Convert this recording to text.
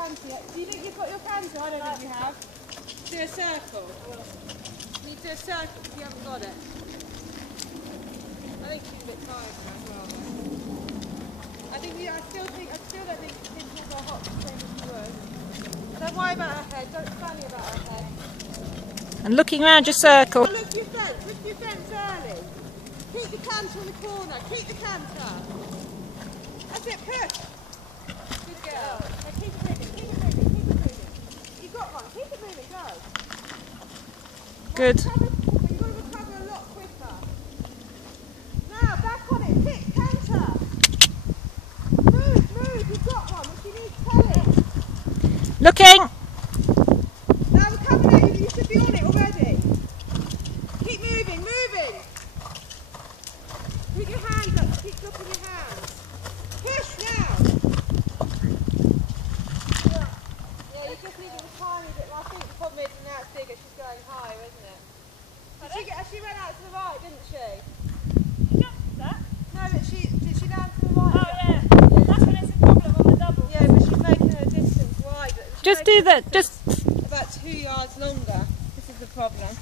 canter yet. Do you think you've got your canter? I don't think you have. Do a circle. You do a circle if you haven't got it. I think she's a bit tired now as well. I still don't think kids will go hot the same as she was. Don't worry about her head. Don't fanny about her head. And looking round your circle. Oh, look your fence. Look your fence early. Keep the canter in the corner. Keep the canter. That's it. Push. Good girl. Now keep it moving. Keep it moving. Keep it moving. You got one. Keep it moving. Go. Good. You've got to recover a lot quicker. Now back on it. Kick canter. Move. You've got one. If you need telling. Looking. Now we're coming at you. You should be on it already. Keep moving. Put your hands up. Keep dropping your hands. Push now. Yeah, you just need a tiny bit. I think the problem is now it's bigger. She's going higher, isn't it? She went out to the right, didn't she? Yeah, that? No, but did she down to the right? Oh yeah, that's when it's a problem on the double. Yeah, but she's making her distance wider. Just do that. Just. About 2 yards longer. This is the problem.